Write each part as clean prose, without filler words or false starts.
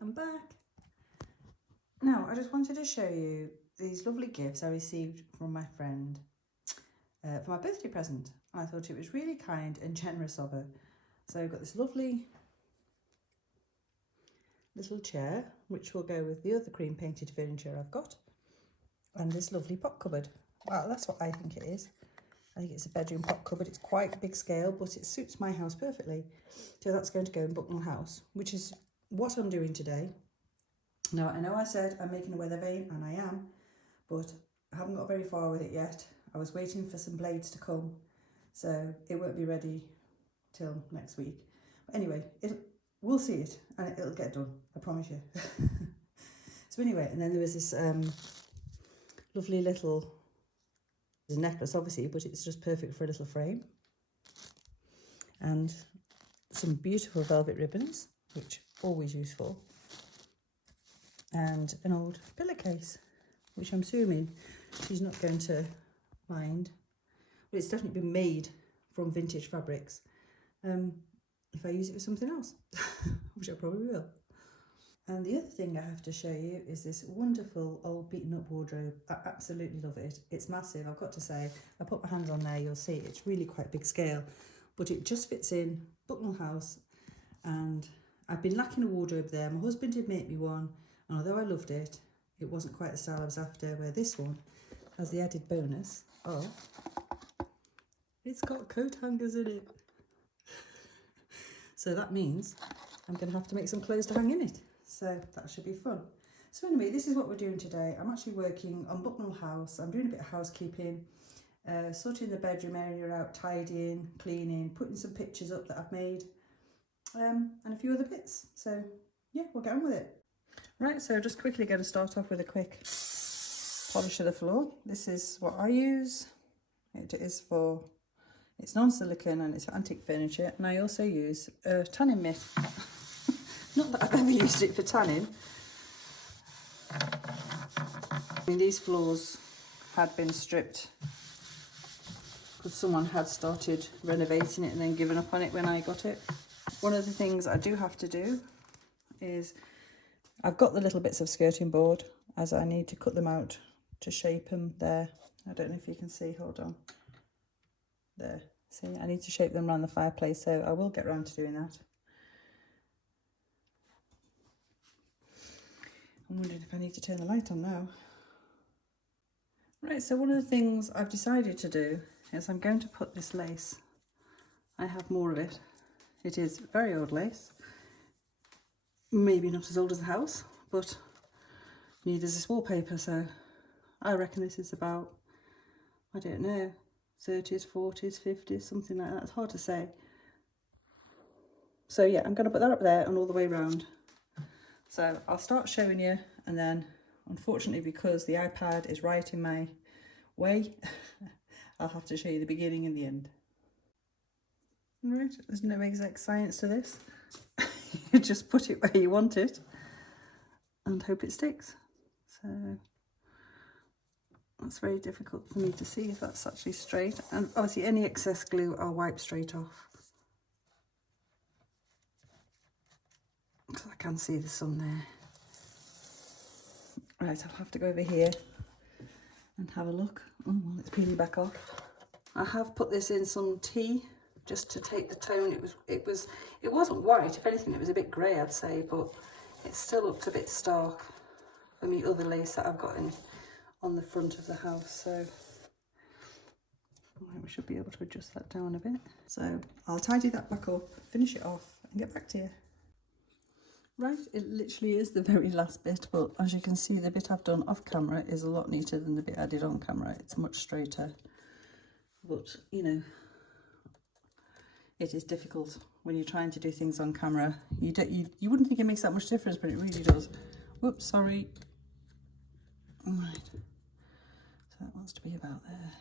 I'm back. Now, I just wanted to show you these lovely gifts I received from my friend for my birthday present. I thought it was really kind and generous of her. So I've got this lovely little chair, which will go with the other cream painted furniture I've got, and this lovely pot cupboard. Well, that's what I think it is. I think it's a bedroom pot cupboard. It's quite big scale, but it suits my house perfectly. So that's going to go in Bucknell House, which is what I'm doing today. Now, I know I said I'm making a weather vane, and I am, but I haven't got very far with it yet. I was waiting for some blades to come, so it won't be ready till next week. But anyway, we'll see it, and it'll get done, I promise you. So anyway, and then there was this lovely little necklace, obviously, but it's just perfect for a little frame. And some beautiful velvet ribbons, which are always useful. And an old pillowcase, which I'm assuming she's not going to mind. But it's definitely been made from vintage fabrics. If I use it for something else, which I probably will. And the other thing I have to show you is this wonderful old beaten up wardrobe. I absolutely love it. It's massive, I've got to say. I put my hands on there, you'll see it's really quite big scale, but it just fits in Bucknell House. And I've been lacking a wardrobe there. My husband did make me one, and although I loved it, it wasn't quite the style I was after, where this one has the added bonus of it's got coat hangers in it. So that means I'm going to have to make some clothes to hang in it. So that should be fun. So anyway, this is what we're doing today. I'm actually working on Bucknell House. I'm doing a bit of housekeeping, sorting the bedroom area out, tidying, cleaning, putting some pictures up that I've made, and a few other bits. So yeah, we'll get on with it. Right, so just quickly going to start off with a quick polish of the floor. This is what I use. It's non-silicone and it's for antique furniture. And I also use a tanning mitt. Not that I've ever used it for tanning. I mean, these floors had been stripped because someone had started renovating it and then given up on it when I got it. One of the things I do have to do is I've got the little bits of skirting board, as I need to cut them out to shape them there. I don't know if you can see, hold on. There, see, I need to shape them around the fireplace, so I will get around to doing that. I'm wondering if I need to turn the light on now. Right, so one of the things I've decided to do is I'm going to put this lace. I have more of it. It is very old lace. Maybe not as old as the house, but neither is this wallpaper, so I reckon this is about, I don't know, 30s, 40s, 50s, something like that. It's hard to say. So yeah, I'm going to put that up there and all the way around. So I'll start showing you, and then unfortunately, because the iPad is right in my way, I'll have to show you the beginning and the end. Right, there's no exact science to this. You just put it where you want it and hope it sticks. So that's very difficult for me to see if that's actually straight. And obviously any excess glue I'll wipe straight off. So I can see the sun there. Right, I'll have to go over here and have a look. Oh, well, it's peeling back off. I have put this in some tea just to take the tone. It wasn't white. If anything, it was a bit grey, I'd say, but it still looked a bit stark from the other lace that I've got in on the front of the house. So we should be able to adjust that down a bit. So I'll tidy that back up, finish it off, and get back to you. Right, it literally is the very last bit, but as you can see, the bit I've done off camera is a lot neater than the bit I did on camera. It's much straighter, but you know, it is difficult when you're trying to do things on camera. You wouldn't think it makes that much difference, but it really does. Whoops, sorry. All right, so that wants to be about there.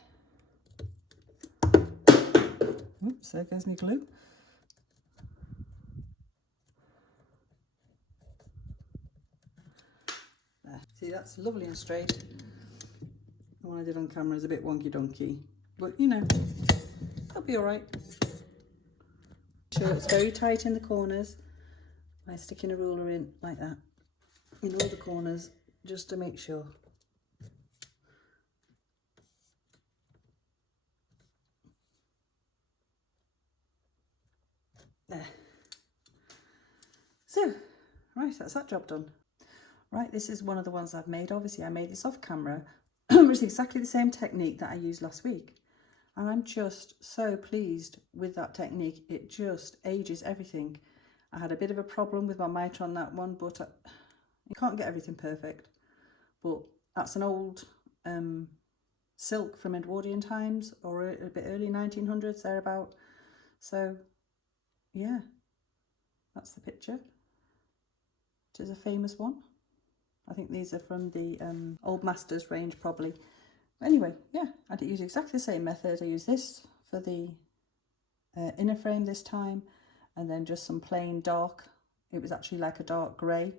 Oops, there goes my glue. There. See, that's lovely and straight. The one I did on camera is a bit wonky donkey, but you know, that'll be all right. Sure, it's very tight in the corners, by sticking a ruler in like that in all the corners, just to make sure. There. So, right, that's that job done. Right, this is one of the ones I've made. Obviously, I made this off camera, which is exactly the same technique that I used last week. And I'm just so pleased with that technique. It just ages everything. I had a bit of a problem with my mitre on that one, but you can't get everything perfect. But that's an old silk from Edwardian times, or a bit early 1900s, thereabout. So, yeah, that's the picture. It is a famous one. I think these are from the Old Masters range, probably. Anyway, yeah, I did use exactly the same method. I used this for the inner frame this time, and then just some plain dark. It was actually like a dark grey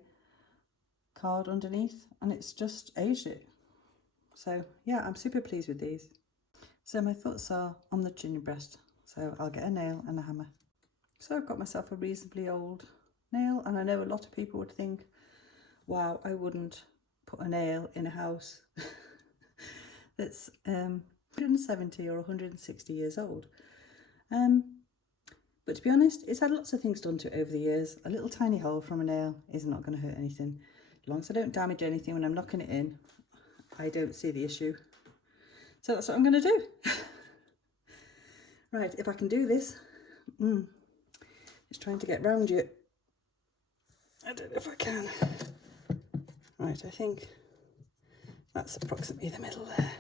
card underneath, and it's just aged it. So yeah, I'm super pleased with these. So my thoughts are on the chinion breast. So I'll get a nail and a hammer. So I've got myself a reasonably old nail, and I know a lot of people would think, wow, I wouldn't put a nail in a house that's 170 or 160 years old. But to be honest, it's had lots of things done to it over the years. A little tiny hole from a nail is not going to hurt anything. As long as I don't damage anything when I'm knocking it in, I don't see the issue. So that's what I'm going to do. Right, if I can do this, it's trying to get round you. I don't know if I can. Right, I think that's approximately the middle there.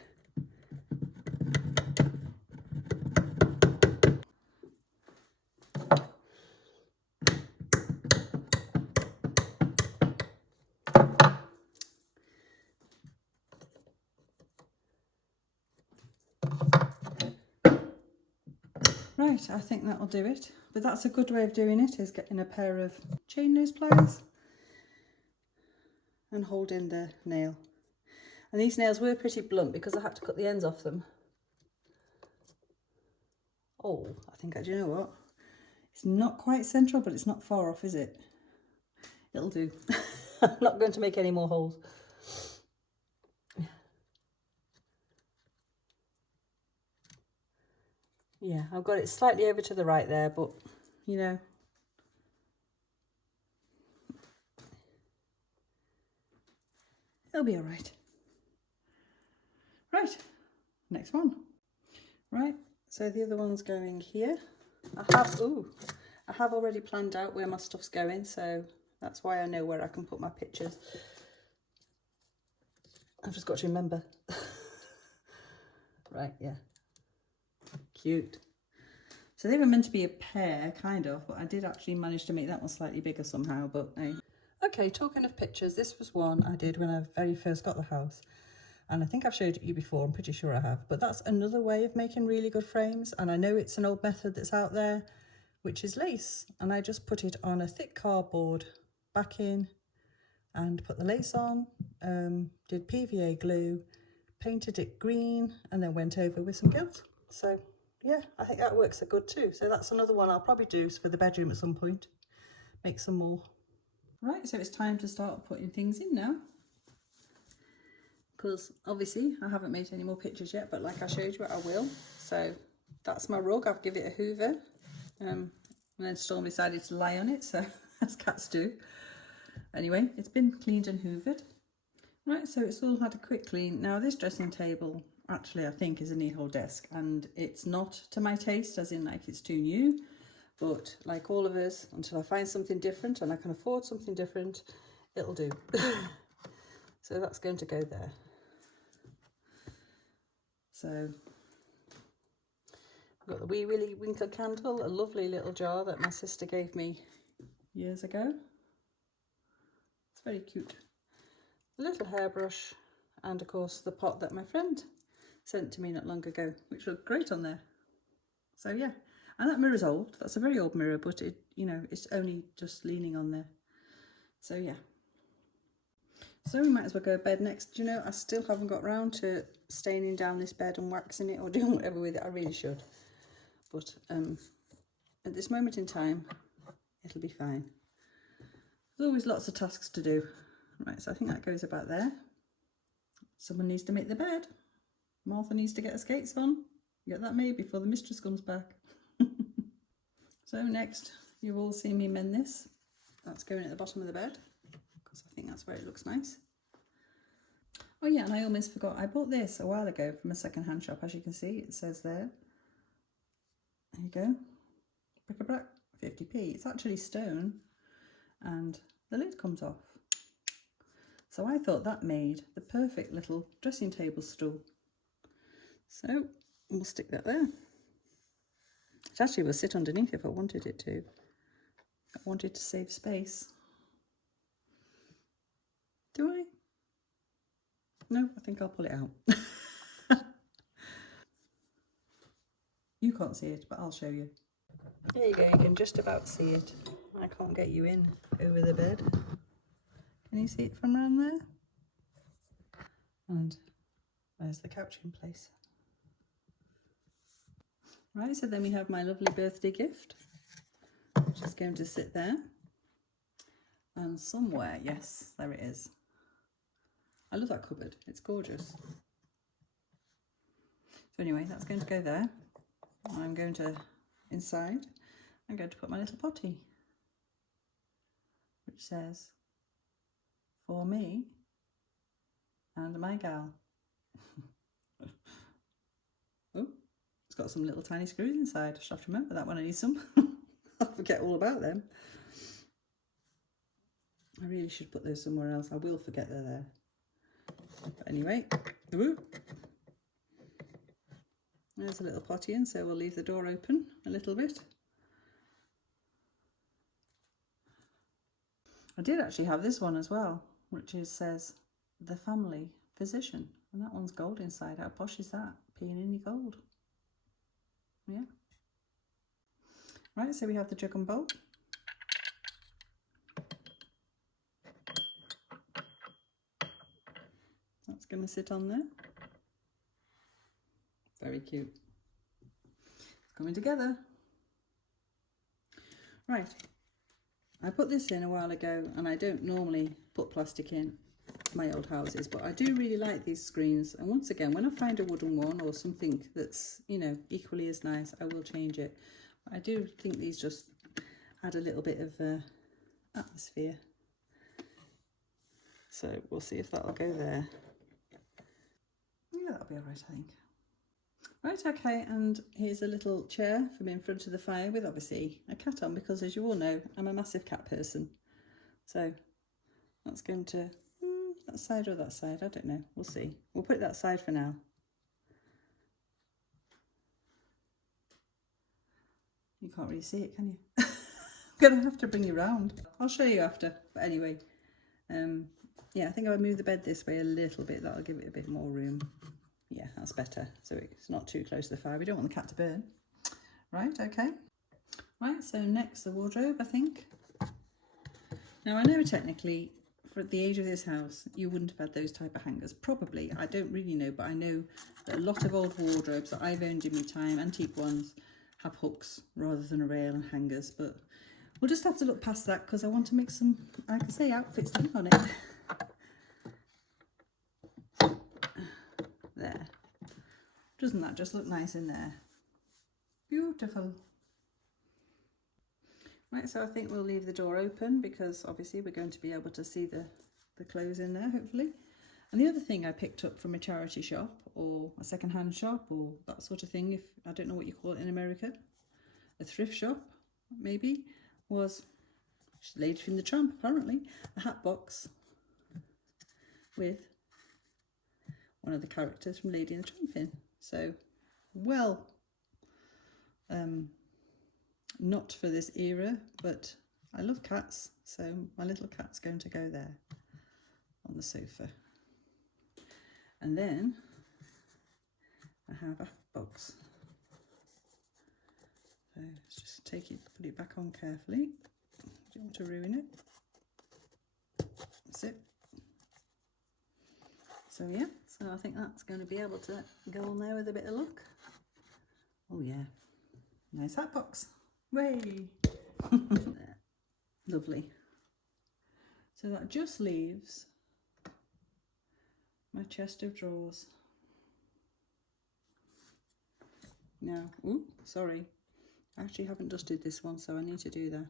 Right, I think that'll do it. But that's a good way of doing it, is getting a pair of chain nose pliers and holding the nail. And these nails were pretty blunt because I had to cut the ends off them. Oh, I think do you know what? It's not quite central, but it's not far off, is it? It'll do. I'm not going to make any more holes. Yeah, I've got it slightly over to the right there, but you know. It'll be all right. Right, next one. Right, so the other one's going here. I have already planned out where my stuff's going, so that's why I know where I can put my pictures. I've just got to remember. Right, yeah. Cute. So they were meant to be a pair, kind of, but I did actually manage to make that one slightly bigger somehow, but hey. Okay, talking of pictures, this was one I did when I very first got the house. And I think I've showed it you before, I'm pretty sure I have. But that's another way of making really good frames. And I know it's an old method that's out there, which is lace. And I just put it on a thick cardboard backing and put the lace on, did PVA glue, painted it green, and then went over with some gilt. So yeah, I think that works a good too. So that's another one I'll probably do for the bedroom at some point. Make some more. Right, so it's time to start putting things in now. Because obviously I haven't made any more pictures yet, but like I showed you, I will. So that's my rug. I've given it a hoover, and then Storm decided to lie on it, so as cats do. Anyway, it's been cleaned and hoovered. Right, so it's all had a quick clean. Now this dressing table actually I think is a kneehole desk, and it's not to my taste, as in like it's too new, but like all of us, until I find something different and I can afford something different, it'll do. So that's going to go there. So I've got the Wee Willie Winkle candle, a lovely little jar that my sister gave me years ago. It's very cute. A little hairbrush, and of course the pot that my friend sent to me not long ago, which looked great on there. So yeah, and that mirror's old. That's a very old mirror, but it, you know, it's only just leaning on there. So yeah. So we might as well go to bed next. You know, I still haven't got round to staining down this bed and waxing it or doing whatever with it. I really should. But at this moment in time, it'll be fine. There's always lots of tasks to do. Right, so I think that goes about there. Someone needs to make the bed. Martha needs to get her skates on. Get that made before the mistress comes back. So next, you've all seen me mend this. That's going at the bottom of the bed because I think that's where it looks nice. Oh yeah, and I almost forgot. I bought this a while ago from a second-hand shop. As you can see, it says there. There you go. Bric-a-brac, 50p. It's actually stone and the lid comes off. So I thought that made the perfect little dressing table stool. So we'll stick that there. It actually will sit underneath if I wanted it to. I wanted to save space. Do I? No, I think I'll pull it out. You can't see it, but I'll show you. There you go, you can just about see it. I can't get you in over the bed. Can you see it from around there? And there's the couch in place. Right, so then we have my lovely birthday gift, which is going to sit there. And somewhere, yes, there it is. I love that cupboard, it's gorgeous. So anyway, that's going to go there. I'm going to, inside, I'm going to put my little potty, which says, for me and my gal. Oh, it's got some little tiny screws inside. I should have to remember that when I need some. I'll forget all about them. I really should put those somewhere else. I will forget they're there. But anyway, there's a little potty in, so we'll leave the door open a little bit. I did actually have this one as well, which says the family physician, and that one's gold inside. How posh is that? Peony gold. Yeah. Right, so we have the jug and bowl. That's going to sit on there. Very cute. It's coming together. Right. I put this in a while ago, and I don't normally put plastic in my old houses, but I do really like these screens. And once again, when I find a wooden one or something that's, you know, equally as nice, I will change it. I do think these just add a little bit of atmosphere. So we'll see if that'll go there. Yeah, that'll be all right, I think. Right, okay, and here's a little chair from in front of the fire with obviously a cat on, because as you all know, I'm a massive cat person. So that's going to, that side or that side, I don't know, we'll see. We'll put it that side for now. You can't really see it, can you? I'm going to have to bring you round. I'll show you after, but anyway, yeah, I think if I move the bed this way a little bit, that'll give it a bit more room. Yeah, that's better. So it's not too close to the fire. We don't want the cat to burn. Right, okay. Right, so next the wardrobe, I think. Now I know technically for the age of this house, you wouldn't have had those type of hangers. Probably, I don't really know, but I know that a lot of old wardrobes that I've owned in my time, antique ones, have hooks rather than a rail and hangers. But we'll just have to look past that because I want to make some, I can say, outfits to look on it. There. Doesn't that just look nice in there? Beautiful. Right, so I think we'll leave the door open because obviously we're going to be able to see the clothes in there, hopefully. And the other thing I picked up from a charity shop or a second-hand shop or that sort of thing, if I don't know what you call it in America, a thrift shop maybe, was Lady from the Tramp, apparently, a hat box with one of the characters from Lady and the Tramp in. So, well, not for this era, but I love cats, so my little cat's going to go there on the sofa. And then I have a box. So let's just put it back on carefully. Don't want to ruin it. That's it. So yeah, so I think that's going to be able to go on there with a bit of luck. Oh yeah, nice hat box. Way. Lovely. So that just leaves my chest of drawers. Now, ooh, sorry, I actually haven't dusted this one, so I need to do that.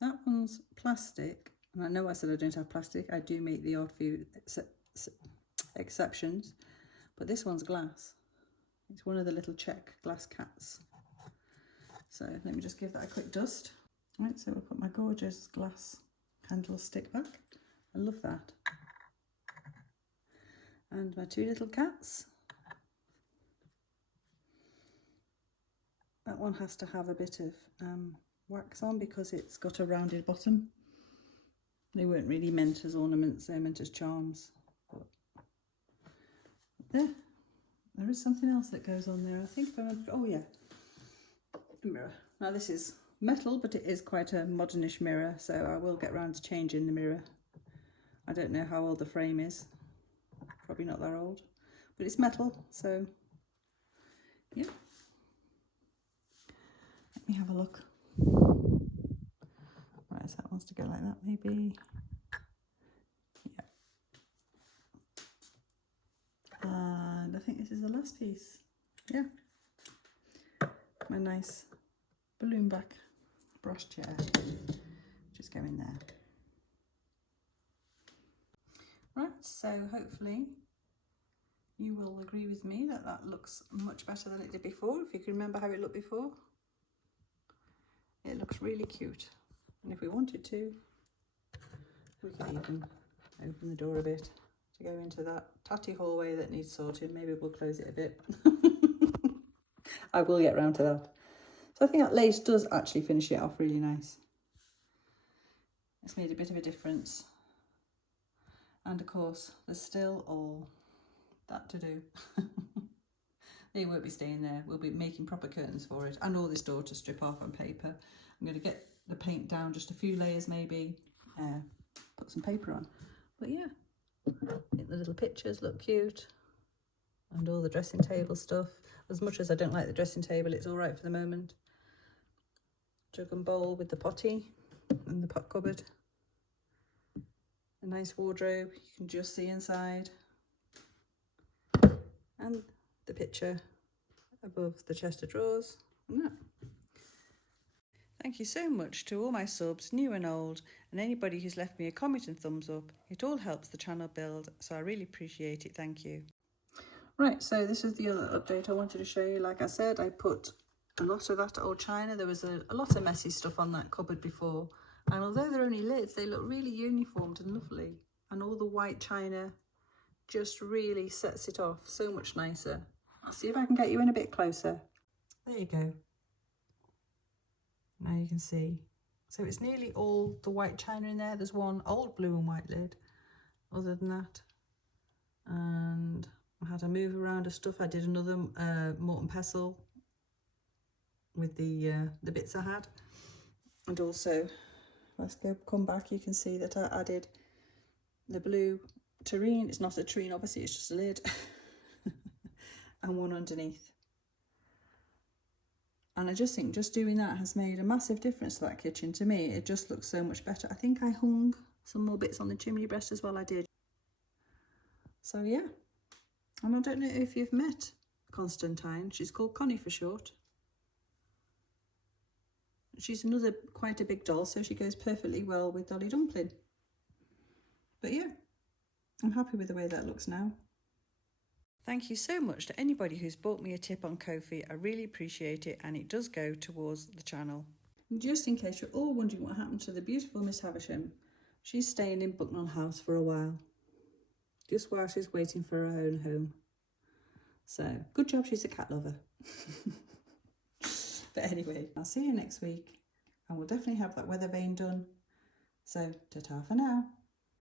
That one's plastic, and I know I said I don't have plastic. I do make the odd few exceptions, but this one's glass. It's one of the little Czech glass cats. So let me just give that a quick dust. Right, so I'll put my gorgeous glass candlestick back. I love that. And my two little cats. That one has to have a bit of wax on because it's got a rounded bottom. They weren't really meant as ornaments, they're meant as charms. But there is something else that goes on there. I think if I remember, oh yeah, a mirror. Now this is metal, but it is quite a modernish mirror, so I will get round to changing the mirror. I don't know how old the frame is, probably not that old, but it's metal, so yeah. Let me have a look. Right, so that wants to go like that maybe. Yeah. And I think this is the last piece. Yeah. My nice balloon back brush chair. Just go in there. Right, so hopefully you will agree with me that that looks much better than it did before. If you can remember how it looked before. It looks really cute, and if we wanted to, we could even open the door a bit to go into that tatty hallway that needs sorting. Maybe we'll close it a bit. I will get round to that. So I think that lace does actually finish it off really nice. It's made a bit of a difference, and of course there's still all that to do. They won't be staying there. We'll be making proper curtains for it, and all this door to strip off on paper. I'm going to get the paint down just a few layers maybe, put some paper on. But yeah, I think the little pictures look cute, and all the dressing table stuff. As much as I don't like the dressing table, it's all right for the moment. Jug and bowl with the potty and the pot cupboard. A nice wardrobe you can just see inside. And the picture above the chest of drawers. Yeah. Thank you so much to all my subs, new and old, and anybody who's left me a comment and thumbs up. It all helps the channel build, so I really appreciate it. Thank you. Right, so this is the other update I wanted to show you. Like I said, I put a lot of that old china. There was a lot of messy stuff on that cupboard before, and although they're only lids, they look really uniformed and lovely, and all the white china just really sets it off so much nicer. I'll see if I can get you in a bit closer. There you go. Now you can see. So it's nearly all the white china in there. There's one old blue and white lid other than that. And I had a move around of stuff. I did another mortar and pestle with the bits I had. And also, let's come back, you can see that I added the blue tureen. It's not a tureen, obviously, it's just a lid. And one underneath. And I just think just doing that has made a massive difference to that kitchen. To me, it just looks so much better. I think I hung some more bits on the chimney breast as well. I did. So yeah. And I don't know if you've met Constantine. She's called Connie for short. She's another quite a big doll, so she goes perfectly well with Dolly Dumpling. But yeah, I'm happy with the way that looks now. Thank you so much to anybody who's bought me a tip on Ko-fi. I really appreciate it, and it does go towards the channel. And just in case you're all wondering what happened to the beautiful Miss Havisham, she's staying in Bucknell House for a while, just while she's waiting for her own home. So good job, she's a cat lover. But anyway, I'll see you next week, and we'll definitely have that weather vane done. So ta-ta for now.